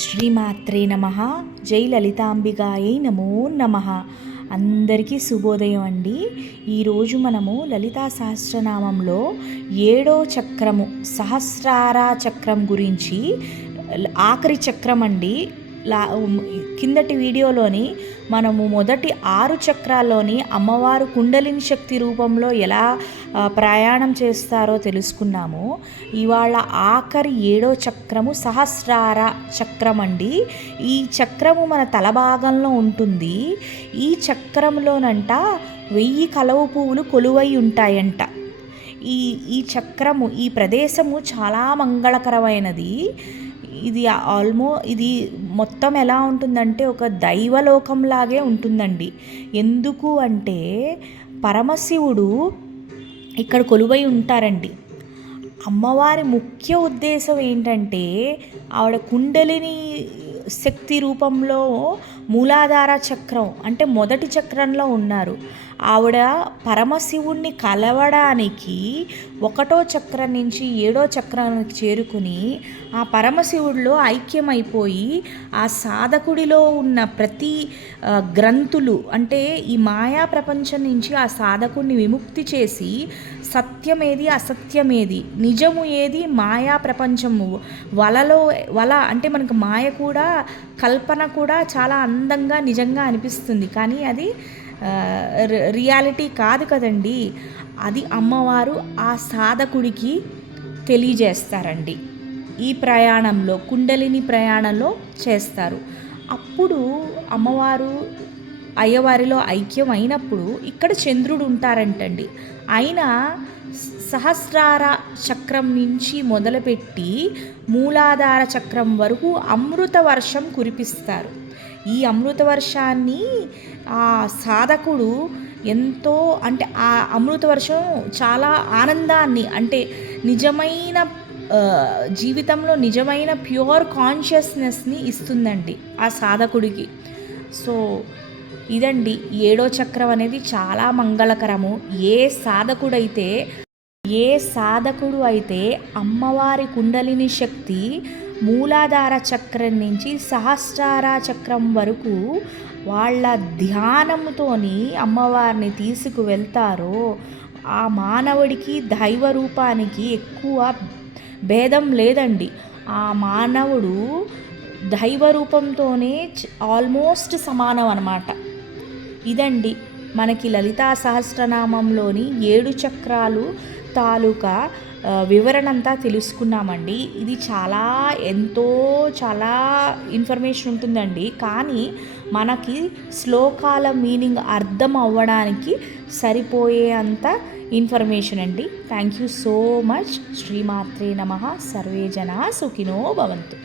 శ్రీమాత్రే నమ. జై లలితాంబికాయై నమో నమ. అందరికీ శుభోదయం అండి. ఈరోజు మనము లలితా సహస్రనామంలో ఏడో చక్రము సహస్రార చక్రం గురించి ఆఖరి చక్రం అండి లా కిందటి వీడియోలోని మనము మొదటి ఆరు చక్రాల్లోని అమ్మవారు కుండలిని శక్తి రూపంలో ఎలా ప్రయాణం చేస్తారో తెలుసుకున్నాము. ఇవాళ ఆఖరి ఏడో చక్రము సహస్రార చక్రం అండి ఈ చక్రము మన తల భాగంలో ఉంటుంది. ఈ చక్రంలోనంట వెయ్యి కలవు పువ్వులు కొలువై ఉంటాయంట. ఈ ఈ చక్రము ఈ ప్రదేశము చాలా మంగళకరమైనది. ఇది ఆల్మో ఇది మొత్తం ఎలా ఉంటుందంటే ఒక దైవలోకంలాగే ఉంటుందండి. ఎందుకు అంటే పరమశివుడు ఇక్కడ కొలువై ఉంటారండి. అమ్మవారి ముఖ్య ఉద్దేశం ఏంటంటే ఆవిడ కుండలిని శక్తి రూపంలో మూలాధార చక్రం అంటే మొదటి చక్రంలో ఉన్నారు. ఆవిడ పరమశివుణ్ణి కలవడానికి ఒకటో చక్రం నుంచి ఏడో చక్రానికి చేరుకుని ఆ పరమశివుడిలో ఐక్యమైపోయి ఆ సాధకుడిలో ఉన్న ప్రతి గ్రంథులు అంటే ఈ మాయా ప్రపంచం నుంచి ఆ సాధకుడిని విముక్తి చేసి సత్యమేది అసత్యమేది నిజము ఏది మాయా ప్రపంచము వలలో వల అంటే మనకు మాయ కూడా కల్పన కూడా చాలా అందంగా నిజంగా అనిపిస్తుంది. కానీ అది రియాలిటీ కాదు కదండి. అది అమ్మవారు ఆ సాధకుడికి తెలియజేస్తారండి. ఈ ప్రయాణంలో కుండలిని ప్రయాణంలో చేస్తారు. అప్పుడు అమ్మవారు అయ్యవారిలో ఐక్యం అయినప్పుడు ఇక్కడ చంద్రుడు ఉంటారంటండి. ఆయన సహస్రార చక్రం నుంచి మొదలుపెట్టి మూలాధార చక్రం వరకు అమృత వర్షం కురిపిస్తారు. ఈ అమృత వర్షాన్ని ఆ సాధకుడు ఎంతో అంటే ఆ అమృత వర్షం చాలా ఆనందాన్ని అంటే నిజమైన జీవితంలో నిజమైన ప్యూర్ కాన్షియస్నెస్ని ఇస్తుందండి ఆ సాధకుడికి. సో ఇదండి ఏడో చక్రం అనేది చాలా మంగళకరము. ఏ సాధకుడైతే ఏ సాధకుడు అయితే అమ్మవారి కుండలిని శక్తి మూలాధార చక్రం నుంచి సహస్రార చక్రం వరకు వాళ్ళ ధ్యానంతోని అమ్మవారిని తీసుకువెళ్తారో ఆ మానవుడికి దైవ రూపానికి ఎక్కువ భేదం లేదండి. ఆ మానవుడు దైవ రూపంతోనే ఆల్మోస్ట్ సమానం అన్నమాట ఇదండి మనకి లలితా సహస్రనామంలోని ఏడు చక్రాలు తాలూకా వివరణ వివరణంతా తెలుసుకున్నామండి. ఇది చాలా ఎంతో చాలా ఇన్ఫర్మేషన్ ఉంటుందండి. కానీ మనకి శ్లోకాల మీనింగ్ అర్థం అవ్వడానికి సరిపోయే అంత ఇన్ఫర్మేషన్ అండి. Thank you so much. శ్రీమాత్రే నమ. సర్వే జనా సుఖినో భవంతు.